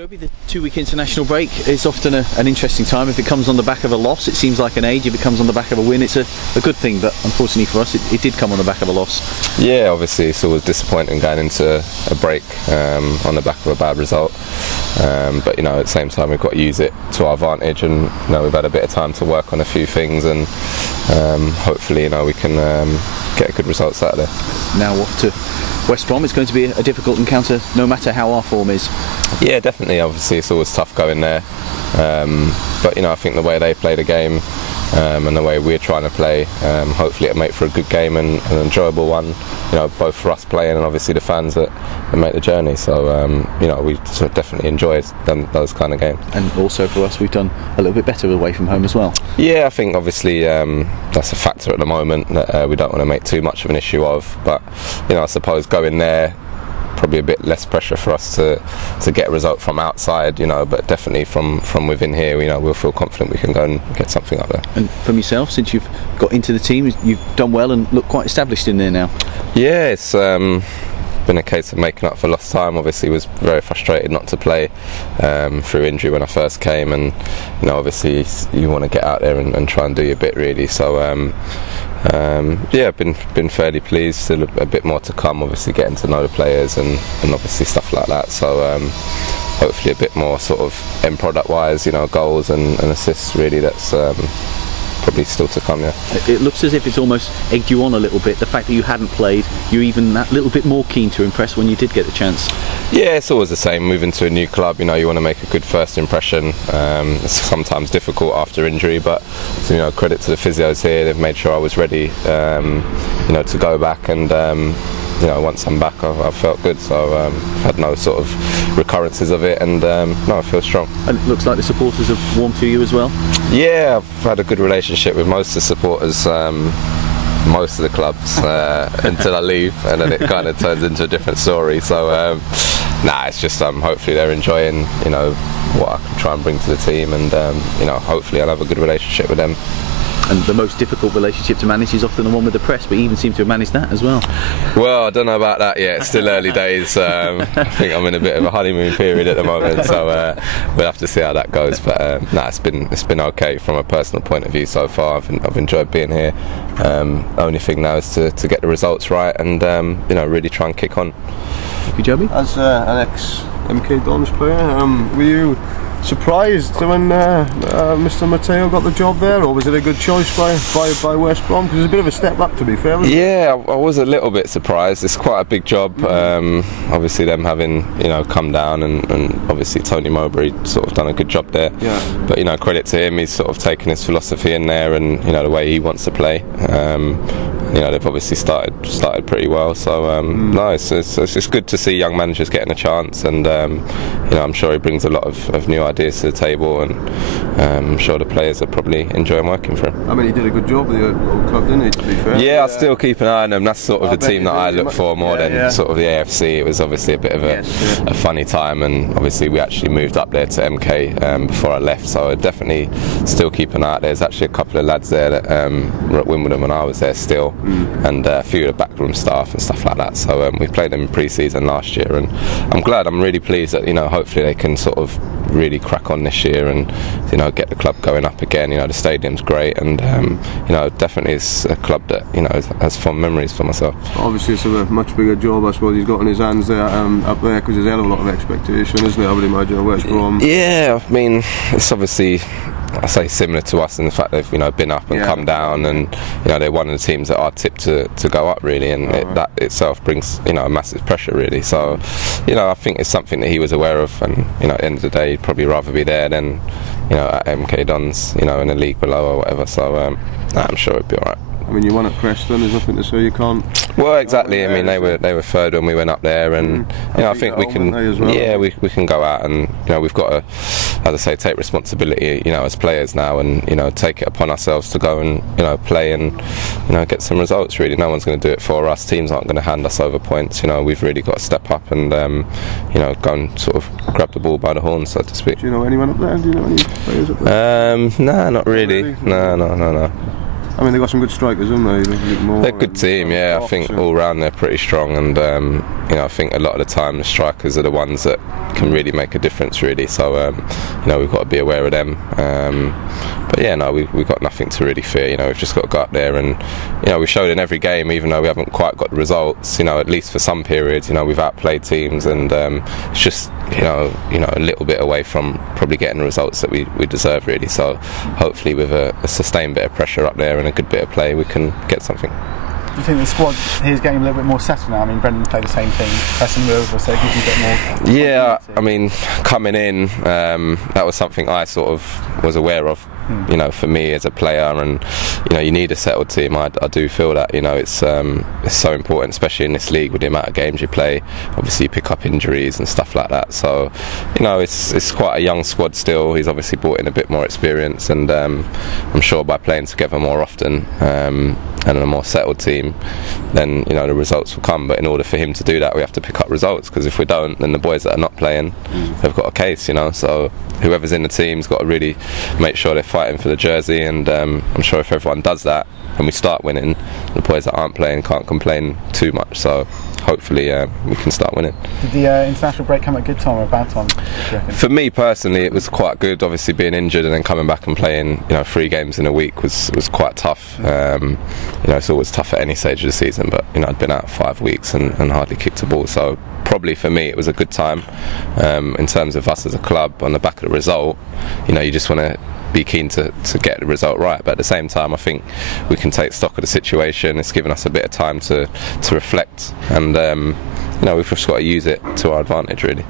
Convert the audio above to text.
Jobi, the two-week international break is often an interesting time. If it comes on the back of a loss, it seems like an age. If it comes on the back of a win, it's a good thing. But unfortunately for us, it did come on the back of a loss. Yeah, obviously it's always disappointing going into a break on the back of a bad result. But at the same time, we've got to use it to our advantage, and we've had a bit of time to work on a few things, and hopefully we can get good results out of there. Now off to West Brom. It's going to be a difficult encounter, no matter how our form is. Yeah, definitely. Obviously, it's always tough going there. But I think the way they play the game and the way we're trying to play, hopefully it'll make for a good game and an enjoyable one. Both for us playing and obviously the fans that make the journey. So we definitely enjoy those kind of games. And also for us, we've done a little bit better away from home as well. Yeah, I think obviously that's a factor at the moment that we don't want to make too much of an issue of. But I suppose going there, probably a bit less pressure for us to get a result from outside, but definitely from within here, we'll feel confident we can go and get something up there. And from yourself, since you've got into the team, you've done well and look quite established in there now. Yeah, it's been a case of making up for lost time. Obviously was very frustrated not to play through injury when I first came, and obviously you want to get out there and try and do your bit really. So yeah, been fairly pleased. Still a bit more to come, obviously getting to know the players and obviously stuff like that. So hopefully a bit more sort of end product wise, goals and assists really. That's probably still to come. Yeah, it looks as if it's almost egged you on a little bit. The fact that you hadn't played, you're even that little bit more keen to impress when you did get the chance. Yeah, it's always the same. Moving to a new club, you want to make a good first impression. It's sometimes difficult after injury, but credit to the physios here. They've made sure I was ready, to go back, and once I'm back, I felt good. So I've had no sort of recurrences of it, and no, I feel strong. And it looks like the supporters have warmed to you as well. Yeah, I've had a good relationship with most of the supporters. Most of the clubs until I leave, and then it kind of turns into a different story. So it's just hopefully they're enjoying what I can try and bring to the team, and hopefully I'll have a good relationship with them. And the most difficult relationship to manage is often the one with the press, but you even seem to have managed that as well. Well, I don't know about that yet. It's still early days. I think I'm in a bit of a honeymoon period at the moment, so we'll have to see how that goes. But it's been okay from a personal point of view so far. I've enjoyed being here. Only thing now is to get the results right and really try and kick on. Thank you, Jobi. As an ex-MK Dons player, were you surprised when Mr. Matteo got the job there, or was it a good choice by West Brom? Because it's a bit of a step up, to be fair. Yeah, I was a little bit surprised. It's quite a big job. Obviously them having come down, and obviously Tony Mowbray sort of done a good job there. Yeah. But credit to him, he's sort of taken his philosophy in there, and the way he wants to play. They've obviously started pretty well. So no, it's good to see young managers getting a chance, and I'm sure he brings a lot of new ideas to the table, and I'm sure the players are probably enjoying working for him. I mean, he did a good job with the old club, didn't he, to be fair? Yeah, I still keep an eye on him. That's sort of the team that I look for more than sort of the AFC. It was obviously a bit of a funny time, and obviously we actually moved up there to MK before I left, so I definitely still keep an eye out. There's actually a couple of lads there that were at Wimbledon when I was there still, and a few of the backroom staff and stuff like that. So we played them in pre-season last year, and I'm really pleased that hopefully they can sort of really crack on this year and get the club going up again. The stadium's great, and definitely it's a club that has fond memories for myself. Obviously it's a much bigger job, I suppose, he's got on his hands there up there, because there's a hell of a lot of expectation, isn't it, I would imagine, at West Brom? Yeah, I mean, it's obviously, I say, similar to us in the fact they've been up and come down, and they're one of the teams that are tipped to go up really, and that itself brings a massive pressure really. So I think it's something that he was aware of, and at the end of the day he'd probably rather be there than at MK Dons in a league below or whatever. So I'm sure it'd be alright. I mean, you won at Preston, there's nothing to say you can't. Well, exactly. I mean, they were third when we went up there, and I think we can. Well. Yeah, we can go out, and we've got to, as I say, take responsibility, as players now, and take it upon ourselves to go and play and get some results. Really, no one's going to do it for us. Teams aren't going to hand us over points. We've really got to step up and go and sort of grab the ball by the horns, so to speak. Do you know anyone up there? Do you know any players up there? No, not really. No. I mean, they've got some good strikers, haven't they? They're a good team, yeah. I think all round they're pretty strong, and you know, I think a lot of the time the strikers are the ones that can really make a difference, really. So you know, we've got to be aware of them. But yeah, no, we've got nothing to really fear. You know, we've just got to go up there, and you know, we showed in every game, even though we haven't quite got the results. You know, at least for some periods, you know, we've outplayed teams, and it's just you know a little bit away from probably getting the results that we deserve, really. So hopefully, with a sustained bit of pressure up there and a good bit of play, we can get something. Do you think the squad here is getting a little bit more settled now? I mean, Brendan played the same thing, pressing over, so it gives you a bit more. Yeah, I mean, coming in, that was something I sort of was aware of. You know, for me as a player, and you know, you need a settled team. I do feel that, you know, it's so important, especially in this league with the amount of games you play. Obviously, you pick up injuries and stuff like that. So, you know, it's quite a young squad still. He's obviously brought in a bit more experience, and I'm sure by playing together more often and a more settled team, then you know the results will come. But in order for him to do that, we have to pick up results, because if we don't, then the boys that are not playing, they've got a case, you know. So whoever's in the team's got to really make sure they're fighting for the jersey, and I'm sure if everyone does that and we start winning, the boys that aren't playing can't complain too much. So hopefully we can start winning. Did the international break come at a good time or a bad time, do you reckon? For me personally, it was quite good. Obviously, being injured and then coming back and playing, you know, 3 games in a week was quite tough. You know, it's always tough at any stage of the season, but you know, I'd been out 5 weeks and hardly kicked a ball, so probably for me it was a good time. In terms of us as a club, on the back of the result, you know, you just want to be keen to get the result right, but at the same time I think we can take stock of the situation. It's given us a bit of time to reflect, and you know, we've just got to use it to our advantage, really.